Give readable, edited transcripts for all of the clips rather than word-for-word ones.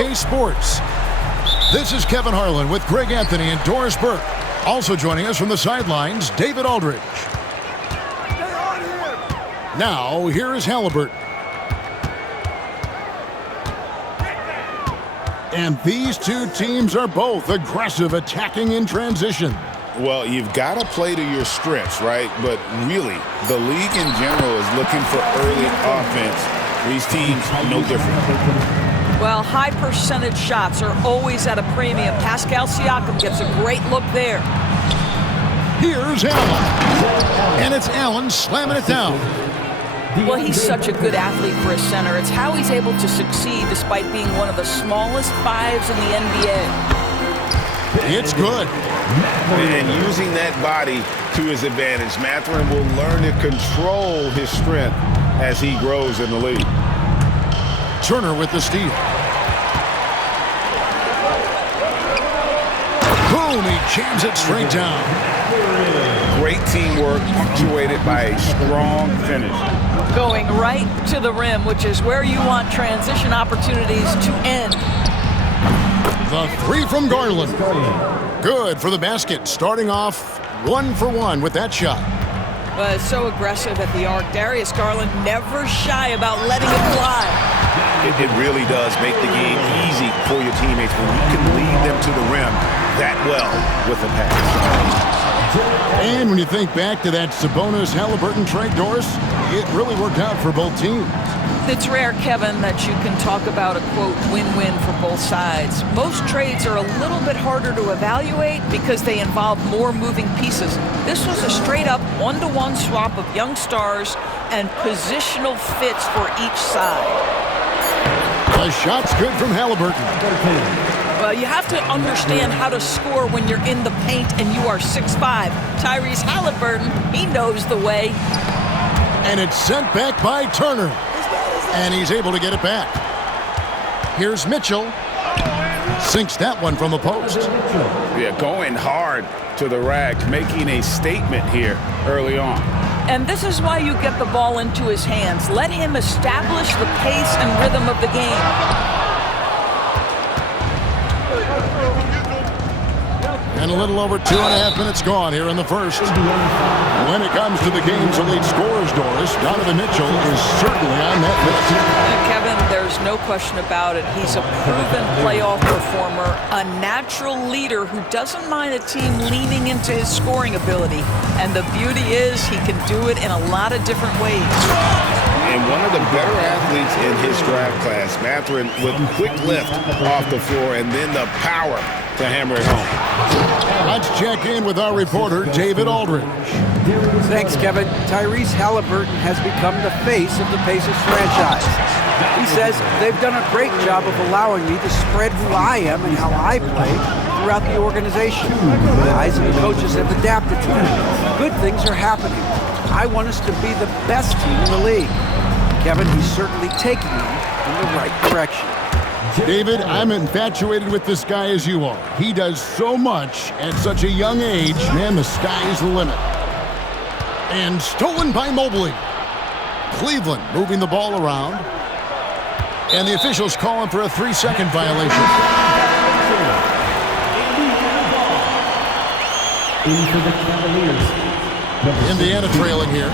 UK Sports. This is Kevin Harlan with Greg Anthony and Doris Burke. Also joining us from the sidelines, David Aldridge. Now, here is Halliburton. And these two teams are both aggressive, attacking in transition. Well, you've got to play to your strengths, right? But really, the league in general is looking for early offense. These teams, no different. Well, high percentage shots are always at a premium. Pascal Siakam gets a great look there. Here's Allen. And it's Allen slamming it down. Well, he's such a good athlete for a center. It's how he's able to succeed despite being one of the smallest fives in the NBA. It's good. And using that body to his advantage, Mathurin will learn to control his strength as he grows in the league. Turner with the steal. Boom, he jams it straight down. Great teamwork punctuated by a strong finish. Going right to the rim, which is where you want transition opportunities to end. The three from Garland. Good for the basket, starting off 1 for 1 with that shot. But so aggressive at the arc. Darius Garland never shy about letting it fly. It really does make the game easy for your teammates when you can lead them to the rim that well with a pass. And when you think back to that Sabonis-Halliburton trade, Doris, it really worked out for both teams. It's rare, Kevin, that you can talk about a, quote, win-win for both sides. Most trades are a little bit harder to evaluate because they involve more moving pieces. This was a straight-up one-to-one swap of young stars and positional fits for each side. The shot's good from Halliburton. Well, you have to understand how to score when you're in the paint and you are 6'5". Tyrese Halliburton, he knows the way. And it's sent back by Turner. And he's able to get it back. Here's Mitchell. Sinks that one from the post. Yeah, going hard to the rack, making a statement here early on. And this is why you get the ball into his hands. Let him establish the pace and rhythm of the game. And a little over 2.5 minutes gone here in the first. When it comes to the game's elite scorers, Doris, Donovan Mitchell is certainly on that list. Kevin, there's no question about it. He's a proven playoff performer, a natural leader who doesn't mind a team leaning into his scoring ability. And the beauty is he can do it in a lot of different ways. And one of the better athletes in his draft class, Mathurin, with quick lift off the floor and then the power to hammer it home. Let's check in with our reporter, David Aldridge. Thanks, Kevin. Tyrese Halliburton has become the face of the Pacers franchise. He says they've done a great job of allowing me to spread who I am and how I play throughout the organization. The guys and the coaches have adapted to it. Good things are happening. I want us to be the best team in the league. Kevin, he's certainly taking them in the right direction. David, I'm infatuated with this guy as you are. He does so much at such a young age. Man, the sky is the limit. And stolen by Mobley. Cleveland moving the ball around. And the officials calling for a 3-second violation. Indiana trailing here.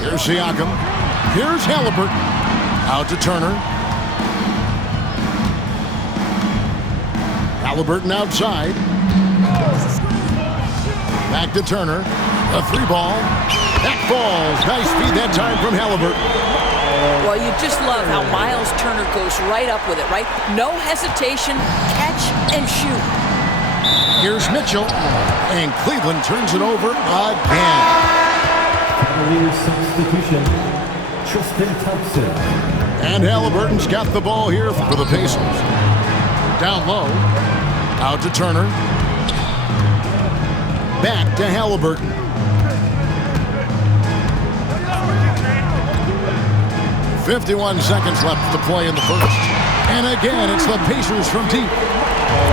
Here's Siakam. Here's Halliburton. Out to Turner. Halliburton outside. Back to Turner. A 3-ball. That falls. Nice feed that time from Halliburton. Well, you just love how Miles Turner goes right up with it, right? No hesitation, catch and shoot. Here's Mitchell. And Cleveland turns it over again. Cavaliers substitution. Tristan Thompson. And Halliburton's got the ball here for the Pacers. Down low. Out to Turner. Back to Halliburton. 51 seconds left to play in the first. And again, it's the Pacers from deep.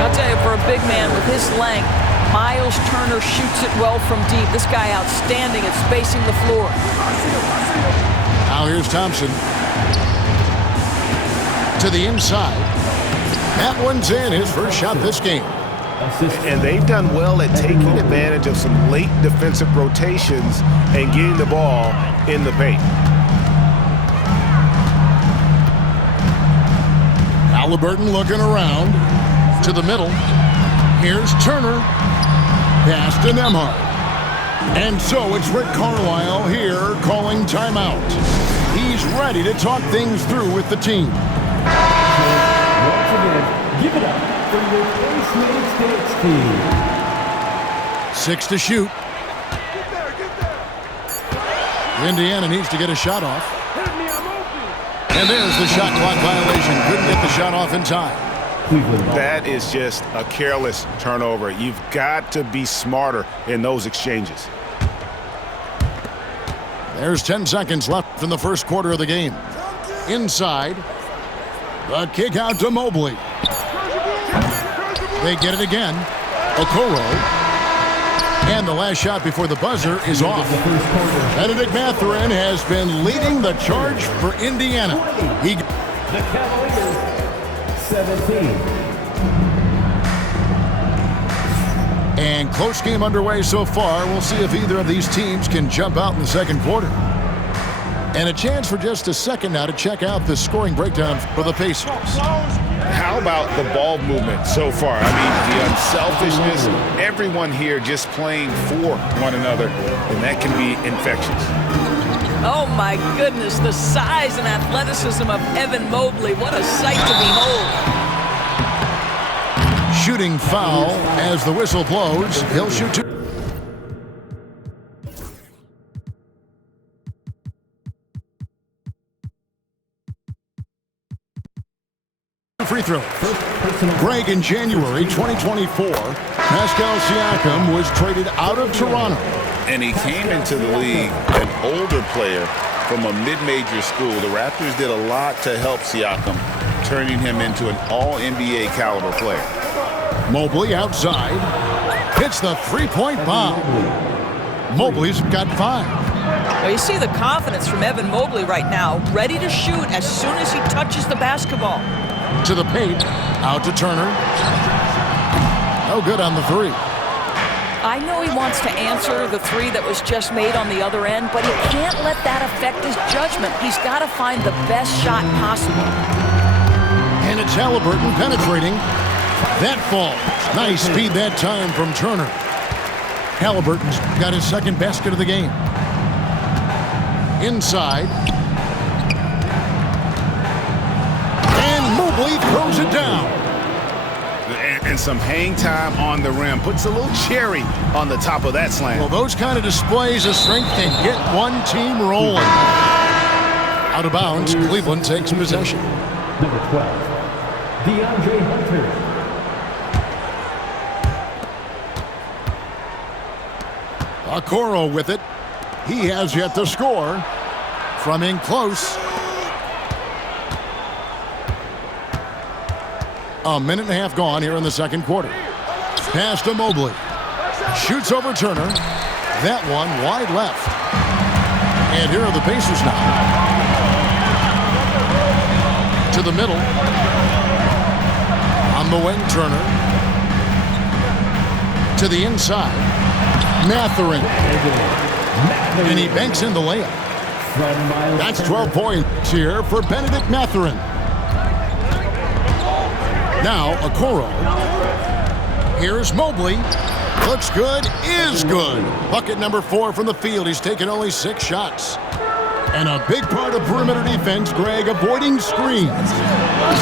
I'll tell you, for a big man with his length, Miles Turner shoots it well from deep. This guy outstanding at spacing the floor. Now here's Thompson. To the inside. That one's in, his first shot this game. And they've done well at taking advantage of some late defensive rotations and getting the ball in the paint. Halliburton looking around. To the middle. Here's Turner. Pass to Nembhard. And so it's Rick Carlisle here calling timeout. He's ready to talk things through with the team. Once again, give it up for your Ace States team. 6 to shoot. Indiana needs to get a shot off. And there's the shot clock violation. Couldn't get the shot off in time. That is just a careless turnover. You've got to be smarter in those exchanges. There's 10 seconds left in the first quarter of the game. Inside. The kick out to Mobley. They get it again. Okoro. And the last shot before the buzzer is off. Benedict Mathurin has been leading the charge for Indiana. The Cavaliers, 17. And close game underway so far. We'll see if either of these teams can jump out in the second quarter. And a chance for just a second now to check out the scoring breakdown for the Pacers. How about the ball movement so far? I mean, the unselfishness, everyone here just playing for one another, and that can be infectious. Oh, my goodness, the size and athleticism of Evan Mobley. What a sight to behold. Shooting foul as the whistle blows. He'll shoot two. Free throw. Greg, in January 2024, Pascal Siakam was traded out of Toronto. And he came into the league an older player from a mid-major school. The Raptors did a lot to help Siakam, turning him into an all-NBA caliber player. Mobley outside. Hits the three-point bomb. Mobley's got 5. Well, you see the confidence from Evan Mobley right now, ready to shoot as soon as he touches the basketball. To the paint, out to Turner. No good on the 3. I know he wants to answer the 3 that was just made on the other end, but he can't let that affect his judgment. He's got to find the best shot possible. And it's Halliburton penetrating. That falls. Nice speed that time from Turner. Halliburton's got his second basket of the game. Inside. Mobley throws it down. And some hang time on the rim. Puts a little cherry on the top of that slam. Well, those kind of displays of strength can get one team rolling. Out of bounds, Cleveland takes possession. Number 12, DeAndre Hunter. Okoro with it. He has yet to score. From in close. A minute and a half gone here in the second quarter. Pass to Mobley. Shoots over Turner. That one wide left. And here are the Pacers now. To the middle. On the wing, Turner. To the inside. Mathurin. And he banks in the layup. That's 12 points here for Benedict Mathurin. Now, Okoro. Here's Mobley. Looks good, is good. Bucket number 4 from the field. He's taken only 6 shots. And a big part of perimeter defense, Greg, avoiding screens.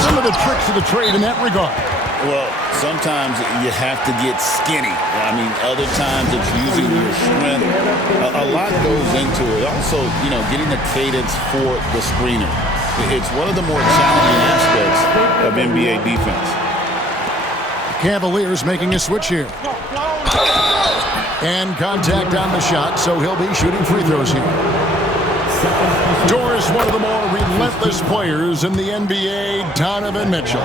Some of the tricks of the trade in that regard. Well, sometimes you have to get skinny. I mean, other times it's using your strength. A lot goes into it. Also, getting the cadence for the screener. It's one of the more challenging aspects of NBA defense. Cavaliers making a switch here. And contact on the shot, so he'll be shooting free throws here. Doris, one of the more relentless players in the NBA, Donovan Mitchell.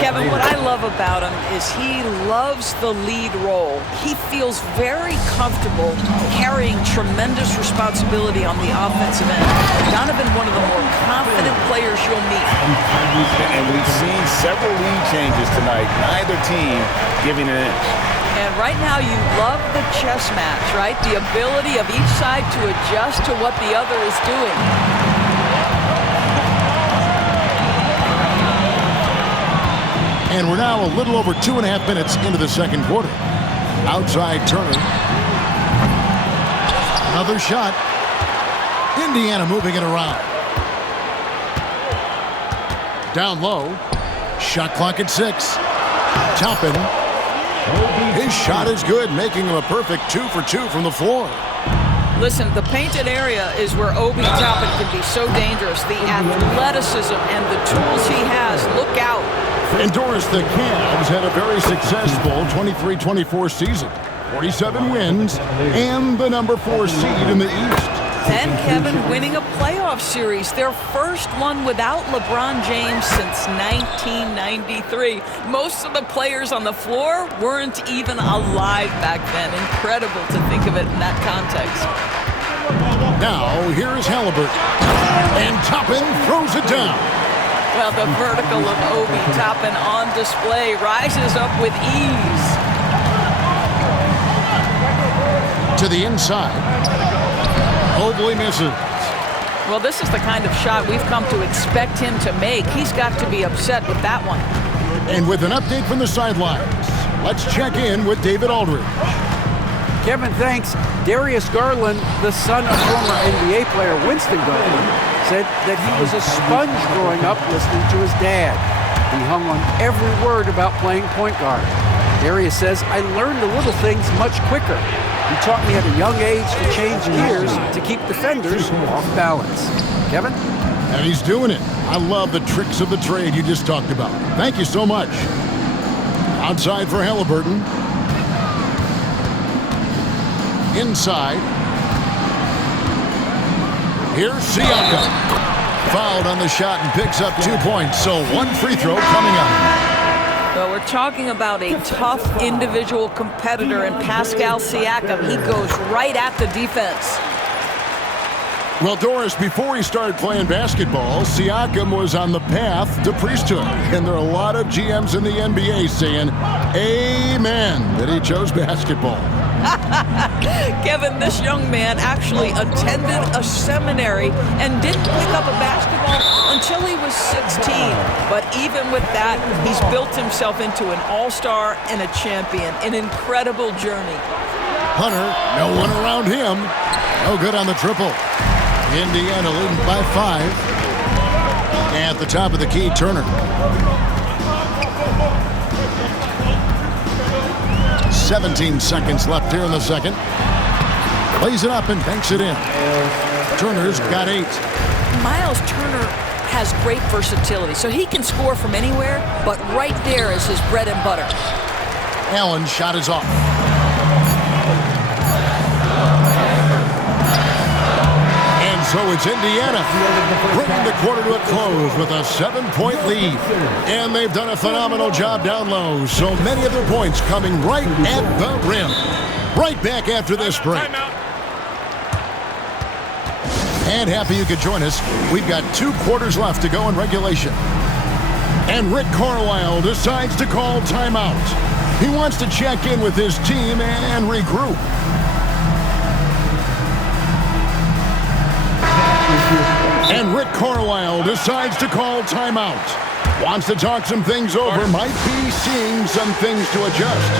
Kevin, what I love about him is he loves the lead role. He feels very comfortable carrying tremendous responsibility on the offensive end. Donovan, one of the more confident players you'll meet. And we've seen several lead changes tonight. Neither team giving an inch. And right now you love the chess match, right? The ability of each side to adjust to what the other is doing. And we're now a little over 2.5 minutes into the second quarter. Outside Turner. Another shot. Indiana moving it around. Down low. Shot clock at 6. Toppin. His shot is good, making him a perfect 2 for 2 from the floor. Listen, the painted area is where Obi Toppin can be so dangerous. The athleticism and the tools he has. Look out. And Doris, the Cavs had a very successful 23-24 season. 47 wins and the number 4 seed in the East. And Kevin winning a playoff series, their first one without LeBron James since 1993. Most of the players on the floor weren't even alive back then. Incredible to think of it in that context. Now, here is Halliburton. And Toppin throws it down. Well, the vertical of Obi Toppin on display rises up with ease. To the inside. Mobley misses. Well, this is the kind of shot we've come to expect him to make. He's got to be upset with that one. And with an update from the sidelines, let's check in with David Aldridge. Kevin, thanks. Darius Garland, the son of former NBA player Winston Garland, said that he was a sponge growing up listening to his dad. He hung on every word about playing point guard. Darius says, I learned the little things much quicker. He taught me at a young age to change gears to keep defenders off balance. Kevin? And he's doing it. I love the tricks of the trade you just talked about. Thank you so much. Outside for Halliburton. Inside. Here's Siakam. Fouled on the shot and picks up 2 points. So 1 free throw coming up. Well, we're talking about a tough individual competitor in Pascal Siakam. He goes right at the defense. Well, Doris, before he started playing basketball, Siakam was on the path to priesthood. And there are a lot of GMs in the NBA saying, amen, that he chose basketball. Kevin, this young man actually attended a seminary and didn't pick up a basketball until he was 16. But even with that, he's built himself into an all-star and a champion. An incredible journey. Hunter, no one around him. No good on the triple. Indiana leading by 5. At the top of the key, Turner. 17 seconds left here in the second. Plays it up and banks it in. Turner's got 8. Miles Turner has great versatility, so he can score from anywhere, but right there is his bread and butter. Allen's shot is off. And so it's Indiana bringing the quarter to a close with a 7-point lead. And they've done a phenomenal job down low. So many of their points coming right at the rim. Right back after this break. And happy you could join us. We've got 2 quarters left to go in regulation. And Rick Carlisle decides to call timeout. He wants to check in with his team and regroup. And Rick Carlisle decides to call timeout. Wants to talk some things over, might be seeing some things to adjust.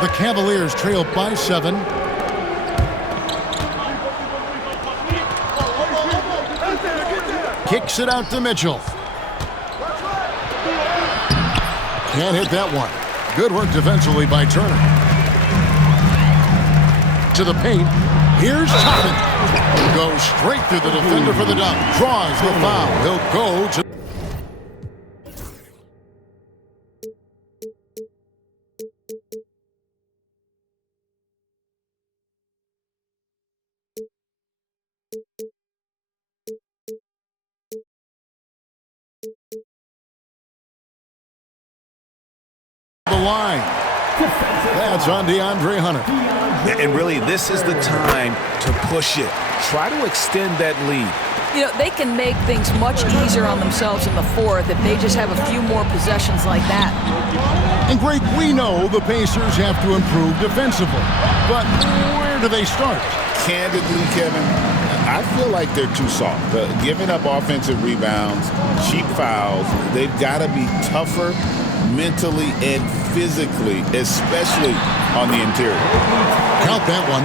The Cavaliers trail by 7. Kicks it out to Mitchell. Can't hit that one. Good work defensively by Turner. To the paint. Here's Toppin. Goes straight through the defender for the dunk. Draws the foul. He'll go to The line. That's on DeAndre Hunter. And really, this is the time to push it. Try to extend that lead. You know, they can make things much easier on themselves in the fourth if they just have a few more possessions like that. And Greg, we know the Pacers have to improve defensively. But where do they start? Candidly, Kevin, I feel like they're too soft. Giving up offensive rebounds, cheap fouls, they've got to be tougher mentally and physically, especially on the interior. Count that one.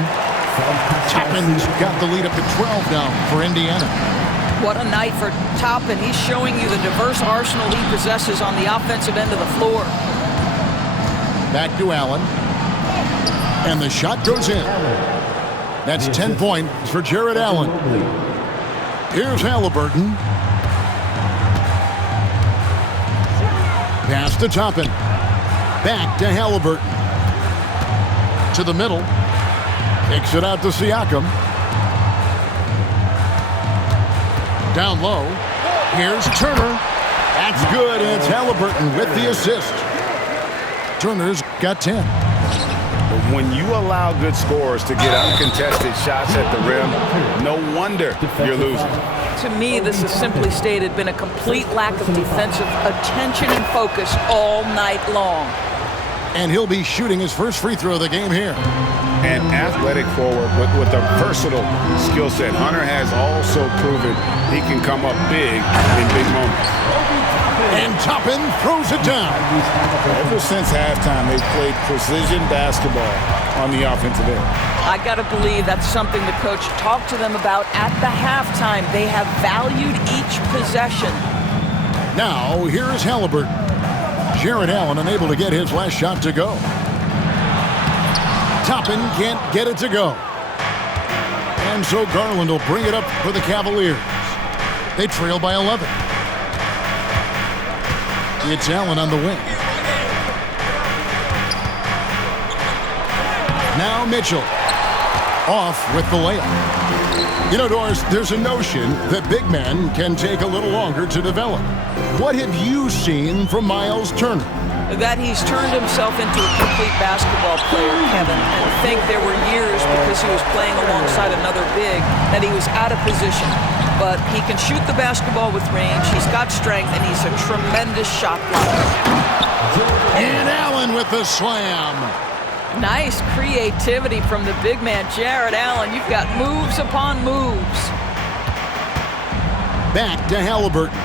Toppin's got the lead up to 12 now for Indiana. What a night for Toppin. He's showing you the diverse arsenal he possesses on the offensive end of the floor. Back to Allen. And the shot goes in. That's 10 points for Jared Allen. Here's Halliburton. Pass to Toppin. Back to Halliburton. To the middle. Takes it out to Siakam. Down low. Here's Turner. That's good, and it's Halliburton with the assist. Turner's got 10. When you allow good scorers to get uncontested shots at the rim, no wonder you're losing. To me, this has simply stated been a complete lack of defensive attention and focus all night long. And he'll be shooting his first free throw of the game here. An athletic forward with a versatile skill set. Hunter has also proven he can come up big in big moments. And Toppin throws it down. Ever since halftime, they've played precision basketball on the offensive end. I got to believe that's something the coach talked to them about at the halftime. They have valued each possession. Now, here is Halliburton. Jared Allen unable to get his last shot to go. Toppin can't get it to go. And so Garland will bring it up for the Cavaliers. They trail by 11. It's Allen on the wing. Now Mitchell. Off with the layup. You know, Doris, there's a notion that big men can take a little longer to develop. What have you seen from Miles Turner? That he's turned himself into a complete basketball player, Kevin. And I think there were years because he was playing alongside another big that he was out of position. But he can shoot the basketball with range. He's got strength, and he's a tremendous shot blocker. And Allen with the slam. Nice creativity from the big man, Jared Allen. You've got moves upon moves. Back to Halliburton.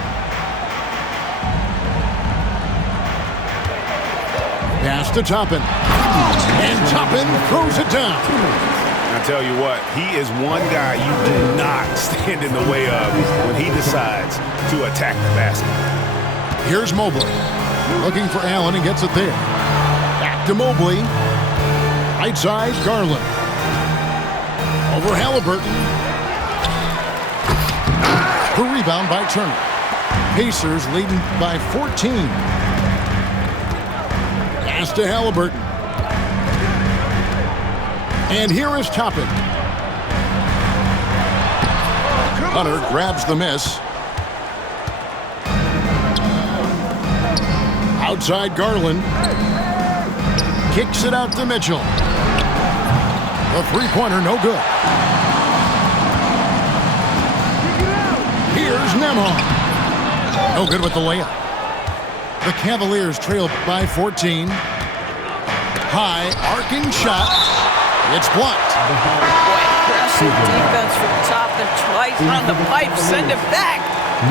Pass to Toppin. And Toppin throws it down. I tell you what, he is one guy you do not stand in the way of when he decides to attack the basket. Here's Mobley. Looking for Allen and gets it there. Back to Mobley. Right side, Garland. Over Halliburton. The rebound by Turner. Pacers leading by 14. Pass to Halliburton. And here is Toppin. Hunter grabs the miss. Outside Garland. Kicks it out to Mitchell. The three-pointer, no good. Here's Nembhard. No good with the layup. The Cavaliers trail by 14. High, arcing shot. It's blocked. Aggressive defense from Toppin twice on the pipe. Send it back.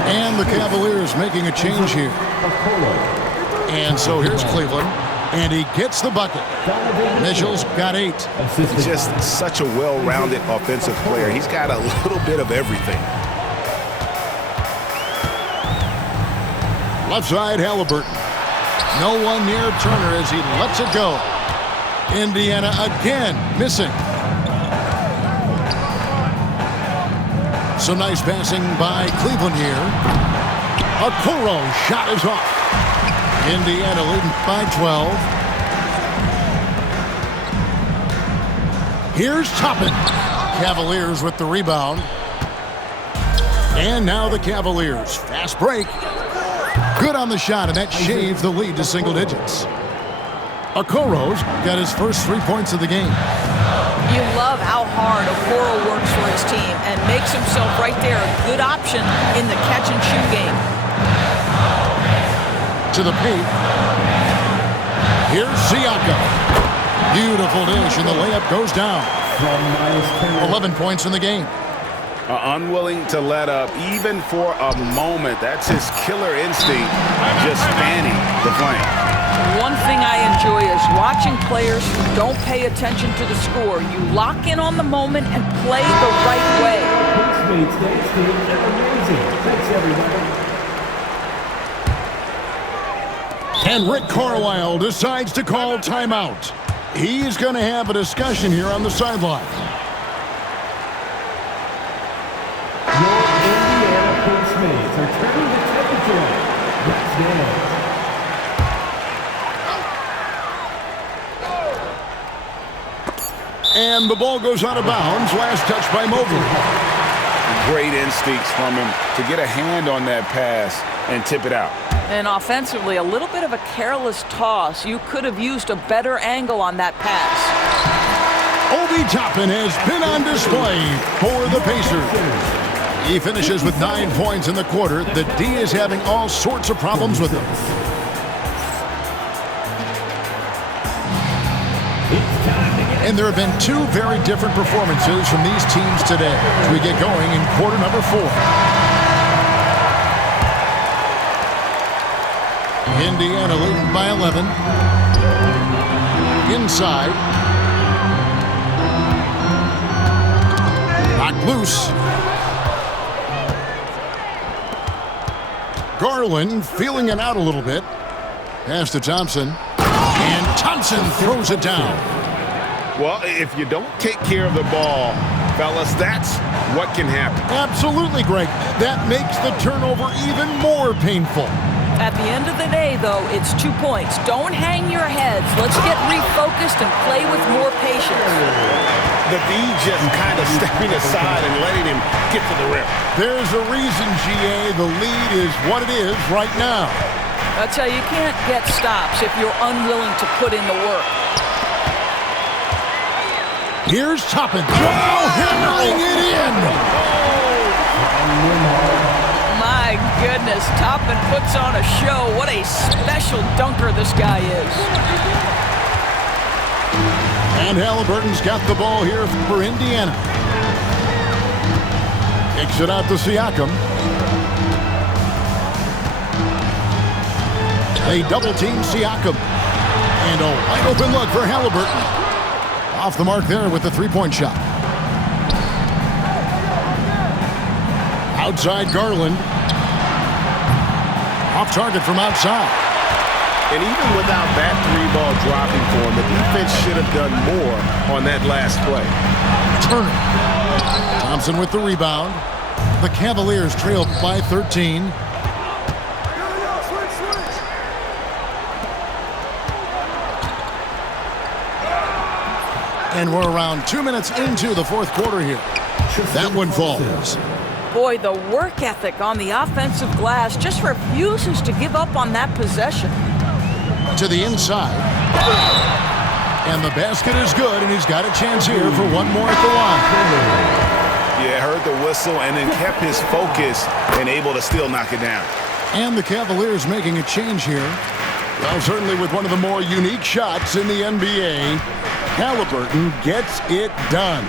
And the Cavaliers making a change here. And so here's Cleveland. And he gets the bucket. Mitchell's got 8. Just such a well-rounded offensive player. He's got a little bit of everything. Left side, Halliburton. No one near Turner as he lets it go. Indiana again missing. Some nice passing by Cleveland here. A Okoro shot is off. Indiana leading by 12. Here's Toppin. Cavaliers with the rebound. And now the Cavaliers. Fast break. Good on the shot, and that shaves the lead to single digits. Okoro's got his first 3 points of the game. You love how hard Okoro works for his team and makes himself right there a good option in the catch-and-shoot game. To the paint. Here's Siakam. Beautiful dish, and the layup goes down. 11 points in the game. Unwilling to let up even for a moment. That's his killer instinct, just fanning the flame. One thing I enjoy is watching players who don't pay attention to the score. You lock in on the moment and play the right way. Postmates, thanks, team. Amazing. Thanks, everybody. And Rick Carlisle decides to call timeout. He's going to have a discussion here on the sideline. Your Indiana Postmates are turning the temperature up. Let's dance. And the ball goes out of bounds. Last touch by Mobley. Great instincts from him to get a hand on that pass and tip it out. And offensively, a little bit of a careless toss. You could have used a better angle on that pass. Obi-Toppin has been on display for the Pacers. He finishes with 9 points in the quarter. The D is having all sorts of problems with him. And there have been 2 very different performances from these teams today as we get going in quarter number 4. Indiana leading by 11. Inside. Knocked loose. Garland feeling it out a little bit. Pass to Thompson. And Thompson throws it down. Well, if you don't take care of the ball, fellas, that's what can happen. Absolutely, Greg. That makes the turnover even more painful. At the end of the day, though, it's 2 points. Don't hang your heads. Let's get refocused and play with more patience. The D just kind of stepping aside and letting him get to the rim. There's a reason, GA, the lead is what it is right now. I tell you, you can't get stops if you're unwilling to put in the work. Here's Toppin. Wow, hammering it in. My goodness, Toppin puts on a show. What a special dunker this guy is. And Halliburton's got the ball here for Indiana. Kicks it out to Siakam. They double-team Siakam. And a wide-open look for Halliburton. Off the mark there with the three-point shot. Outside Garland. Off target from outside. And even without that 3-ball dropping for him, the defense should have done more on that last play. Turner. Thompson with the rebound. The Cavaliers trail by 13. And we're around 2 minutes into the fourth quarter here. That one falls. Boy, the work ethic on the offensive glass just refuses to give up on that possession. To the inside. And the basket is good, and he's got a chance here for one more at the line. Yeah, heard the whistle and then kept his focus and able to still knock it down. And the Cavaliers making a change here. Well, certainly with one of the more unique shots in the NBA. Halliburton gets it done.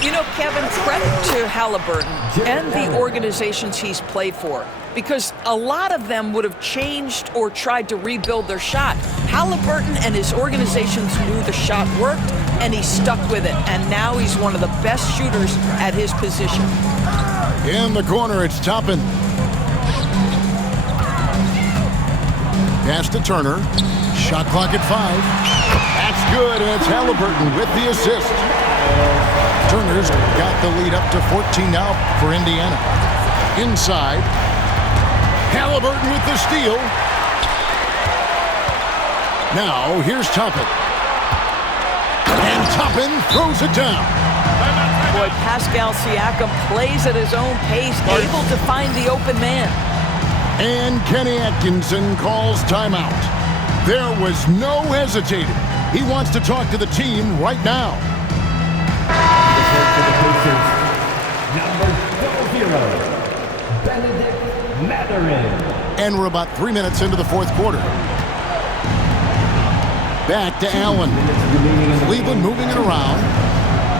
You know, Kevin, credit to Halliburton and the organizations he's played for, because a lot of them would have changed or tried to rebuild their shot. Halliburton and his organizations knew the shot worked, and he stuck with it, and now he's one of the best shooters at his position. In the corner, it's Toppin. Pass to Turner. Shot clock at 5. That's good, and it's Halliburton with the assist. Turner's got the lead up to 14 now for Indiana. Inside. Halliburton with the steal. Now, here's Toppin. And Toppin throws it down. Boy, Pascal Siakam plays at his own pace, able to find the open man. And Kenny Atkinson calls timeout. There was no hesitating. He wants to talk to the team right now. For the Pacers, number 00, Benedict Mathurin. And we're about 3 minutes into the fourth quarter. Back to Allen. Cleveland moving it around.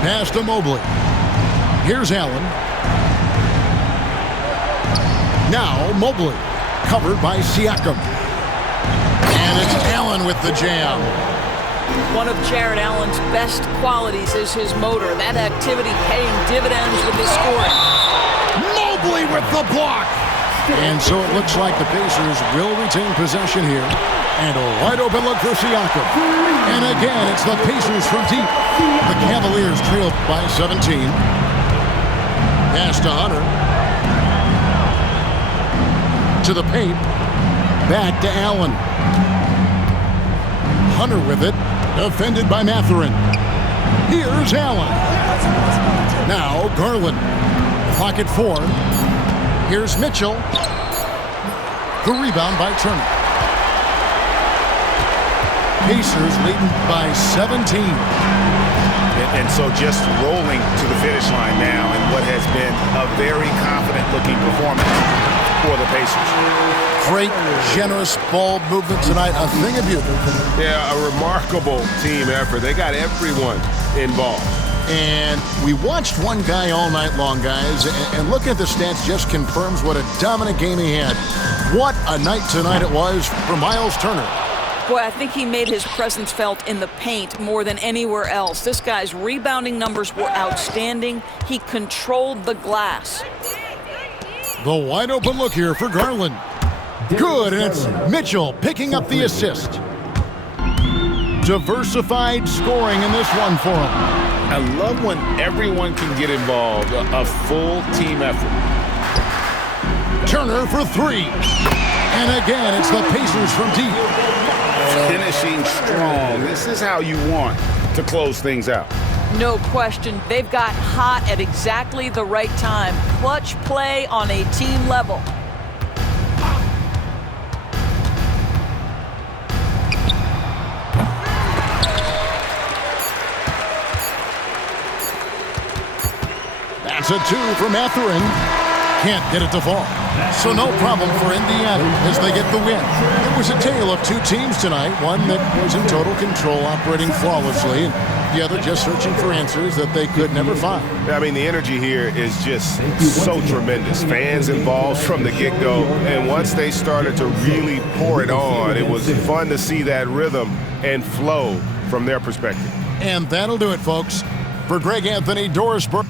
Pass to Mobley. Here's Allen. Now Mobley. Covered by Siakam. And it's Allen with the jam. One of Jared Allen's best qualities is his motor. That activity paying dividends with his scoring. Mobley with the block. And so it looks like the Pacers will retain possession here. And a wide open look for Siakam. And again, it's the Pacers from deep. The Cavaliers trailed by 17. Pass to Hunter. To the paint. Back to Allen. Hunter with it. Defended by Mathurin. Here's Allen. Now Garland. Pocket 4. Here's Mitchell. The rebound by Turner. Pacers leading by 17. And so just rolling to the finish line now in what has been a very confident-looking performance for the Pacers. Great, generous ball movement tonight. A thing of beauty. Yeah, a remarkable team effort. They got everyone involved. And we watched one guy all night long, guys, and looking at the stats just confirms what a dominant game he had. What a night tonight it was for Miles Turner. Boy, I think he made his presence felt in the paint more than anywhere else. This guy's rebounding numbers were outstanding. He controlled the glass. The wide open look here for Garland. Good, and it's Mitchell picking up the assist. Diversified scoring in this one for him. I love when everyone can get involved, a full team effort. Turner for 3. And again, it's the Pacers from deep. Finishing strong. This is how you want to close things out. No question. They've got hot at exactly the right time. Clutch play on a team level. That's a 2 from Mathurin. Can't get it to fall. So no problem for Indiana as they get the win. It was a tale of two teams tonight. One that was in total control, operating flawlessly, and the other just searching for answers that they could never find. I mean, the energy here is just so tremendous. Fans involved from the get-go, and once they started to really pour it on, it was fun to see that rhythm and flow from their perspective. And that'll do it, folks. For Greg Anthony, Doris Burke.